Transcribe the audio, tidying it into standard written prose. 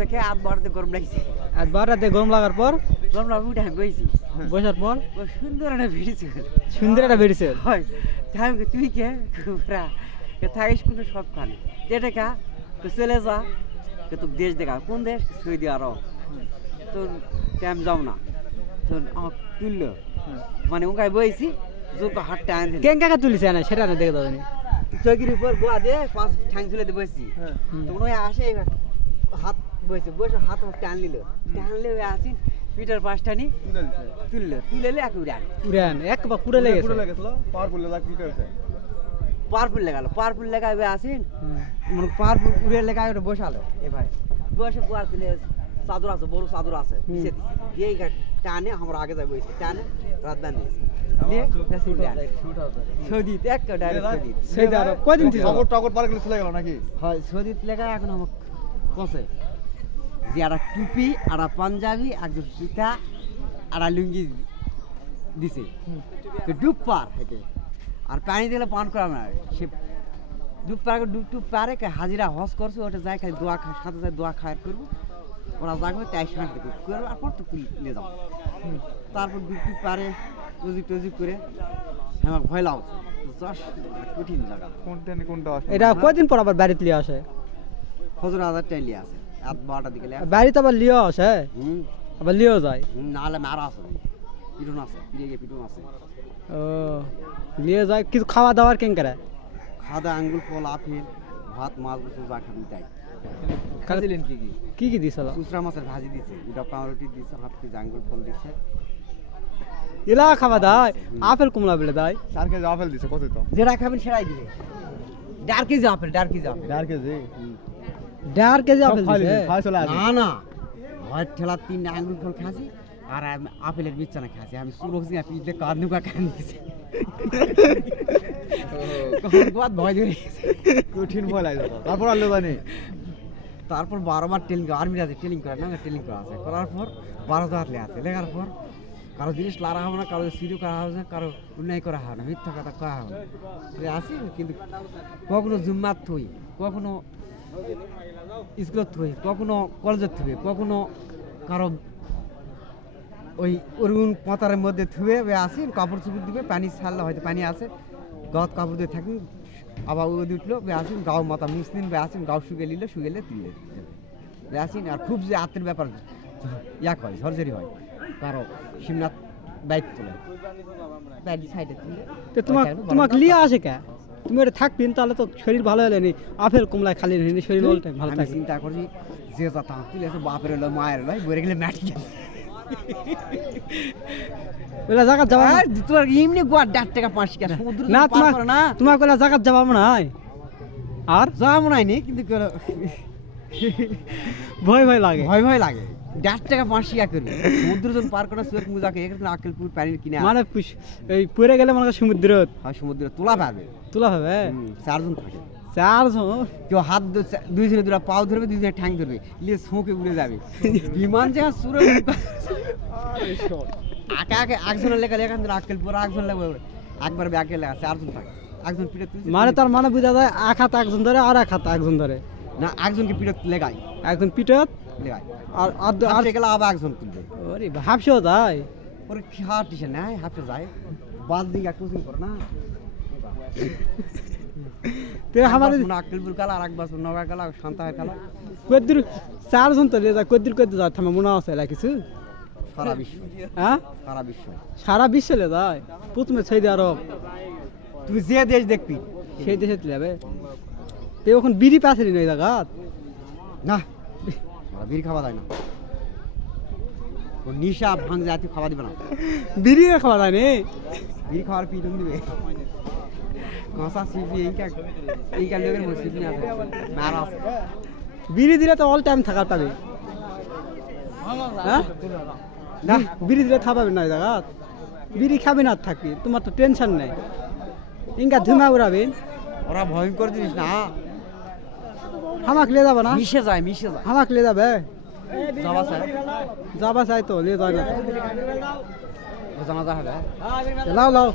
থেকে আধ বাড়াতে গরম লাগছে। আর বারাতে গরম লাগার পর গরম লাগবে উঠে আমি বইছি। বসার পর ও সুন্দর একটা ভিড়ছে। সুন্দর একটা বেরিয়েছে। হয় তাই আমি তুই কে কুবরা কে থাকিস কিন্তু সব খানে এটা কা তো চলে যা কে তো দেশ দেখা কোন দেশ সৌদি আরব তো টাইম যাও না তো আমাকে তুললো মানে ওখানে বইছি জোকে হাতটা আনছে কেন কাকা তুলিছে না সেটা না দেখে দাও নি চৌকির উপর গোয়া দিয়ে পাঁচ ঠ্যাং তুলে দিয়ে বসছি তো ওই আসে হাত বসে বসে হাত আমার টান নিল টানলে ওই আসি পিটার পাঁচটা নি তুললো তুলে এক উড়ান উড়ান একবার পুরে লেগেছে পাওয়ারফুল লাগালো পাওয়ারফুল লাগাবে আসিন মানে পাওয়ারফুল উড়ে লাগাই ওটা বসালো এ ভাই বসে গোয়ার দিলে চাদর আছে বড় চাদর আছে পিছিয়ে দিচ্ছে দিয়ে এই টানে আমরা আগে যাই বসে টানে রাত বান দিয়েছি নিয়ে সৌদিতে একটা ডাইরেক্ট সৌদিত সৌদি আরব কয়দিন থেকে টগর পার গেলে চলে গেল নাকি? হয় সৌদিত লেখা এখন আমার কষে যে একটা টুপি একটা পাঞ্জাবি একজন জুতা একটা লুঙ্গি দিছে ডুব পার হেঁটে আর পানি দিলে পান করা না সে ডুব পার ডুব টুব পারে হাজিরা হজ করছে ওটা যায় খালি দোয়া সাথে যায় দোয়া খায় করবো ওরা যাবে তাই সাথে করবো আর পর তো নিয়ে যাবো তারপর ডুব টুব পারে টজিক টজিক করে আমার ভয় লাগছে কঠিন জায়গা কোনটা এটা কয়দিন পর আবার বাড়িতে লিয়ে আসে ফজর হাজার টাইলি আছে রাত 12টার দিকে বাড়িতে আবার লিয়ে আসে আবার লিয়েও যায় নাহলে মারা আছে পিটুন আছে পিড়ে গিয়ে পিটুন আছে ও লিয়ে যায় কিছু খাওয়া দাওয়ার কেন করে খাদা আঙ্গুল ফল আপেল ভাত মাছ বসে যা খাবি তাই খাইছিলেন কি কি কি দিছিল খুচরা মাছের ভাজি দিছে দুটা পাউরুটি দিছে হাফ কেজি আঙ্গুল ফল দিছে এলা খাওয়া দায় আপেল কমলা বেলে দায় 4 কেজি আপেল দিছে কত তো? যেটা খাবেন সেটাই দিবে der KG apple 4 KG. 1.5 KG apple দিছে খাই চলে আসে। না না হয় ঠেলা 3 আঙ্গুল ফল খাসি আর আমি আপেলের বিছানা খাসি আমি সুরজ নিয়ে পিঠে কান্দুকা কান দিছে কখন ভয় ধরে গেছে। কঠিন ভয় লাগে তো। তারপর আলো জানি তারপর 12 বার টেলিং আর্মির আছে টেলিং করে না টেলিং করা আছে করার পর 12 হাত লে আছে লেখার পর কারো জিনিস লারা হবে না কারো সিরিও করা হবে না কারো অন্যায় করা হবে না মিথ্যা কথা করা হবে না আসি কিন্তু কখনো জুম্মাত থই কখনো স্কুলত থই কখনো কলেজত থুবে কখনো কারো ওই অরুণ পাতারের মধ্যে থুবে আসি কাপড় চুপড় দিবে পানি ছাড়লে হয়তো পানি আছে গাঁত কাপড় দিয়ে থাকি আবার ওদি উঠলো আসিন গাও মাথা মুসলিম আসিন গাও শুগেলে তুললে আসিন আর খুব যে আত্মের ব্যাপার ইয়াক হয় সর্জারি হয় কারো শিমনাথ বাইক তোলে বাইক সাইডে তুলে তো তোমাকে লিয়ে আসে কে তুমি এটা থাকবেন তাহলে তো শরীর ভালো হলে নি আপেল কমলা খালি নি শরীর অল টাইম ভালো আমি থাকে চিন্তা করছি যে যা তুলে এসে বাপের হলো মায়ের হলো বলে গেলে ম্যাটি ওলা জায়গা যাবা আর তোর এমনি গোয়া 1.5 টাকা 5 টাকা সমুদ্র না পার করে না তোমাকে ওলা জায়গা যাবা মনে হয় আর যাওয়া মনে হয়নি কিন্তু ভয় ভয় লাগে ভয় ভয় লাগে 1.5 টাকা 5 টাকা করবে সমুদ্র যখন পার করা সুয়েক মুজাকে এখানে আকেলপুর পানির কিনে মানে এই পড়ে গেলে মনে হয় সমুদ্র হয় সমুদ্রে তোলা পাবে তোলা হবে 4 জন থাকে 4 জন কেউ হাত দুইজনে দুটা পাও ধরবে দুইজনে ঠ্যাং ধরবে নিয়ে ছোঁকে উড়ে যাবে বিমান যখন সুরে আঁকা আঁকে একজনের লেখা লেখা আকেলপুর একজন লেখা একবার ব্যাকে লেখা 4 জন থাকে একজন পিঠে তুলছে মানে তার মানে বুঝা যায় এক হাত একজন ধরে আর এক হাত একজন ধরে না একজনকে পিঠে লেগায় একজন পিঠত লেগায় আর আর গেলে আবার একজন তুলবে ওরে হাফশো যায় ওরে কি হাত টিসে নেয় হাফে যায় বাদ দিকে কোচিং করে না তে আমাদের আকেলপুর কালা আর একবার নগা কালা শান্তা কালা কদ্দুর 4 জন তো লিয়ে যায় কদ্দুর যায় থামা মনে আছে লা কিছু সারা বিশ্ব হ্যাঁ সারা বিশ্বে লে যায় প্রথমে সৌদি আরব তুই যে দেশ দেখবি সেই দেশে যাবে তে ওখানে বিড়ি পাছলি না জায়গা না বিড়ি খাওয়া যায় না ও নিশা ভাঙ জাতি খাওয়া দিবে না বিড়ি খাওয়া যায় নি বিড়ি খাওয়ার পিটন দিবে কসা সিপি এই লোকের মধ্যে সিপি আছে মারা আছে বিড়ি দিলে তো অল টাইম থাকার পাবে হ্যাঁ না বিড়ি দিলে খাবে না জায়গা বিড়ি খাবে না থাকবি তোমার তো টেনশন নাই ইনকা ধুমা উড়াবেন ওরা ভয়ঙ্কর জিনিস না হামাক লে যাবে না মিশে যায় হামাক লে যাবে যাবা চাই তো লে যায় না জানা যা হবে লাও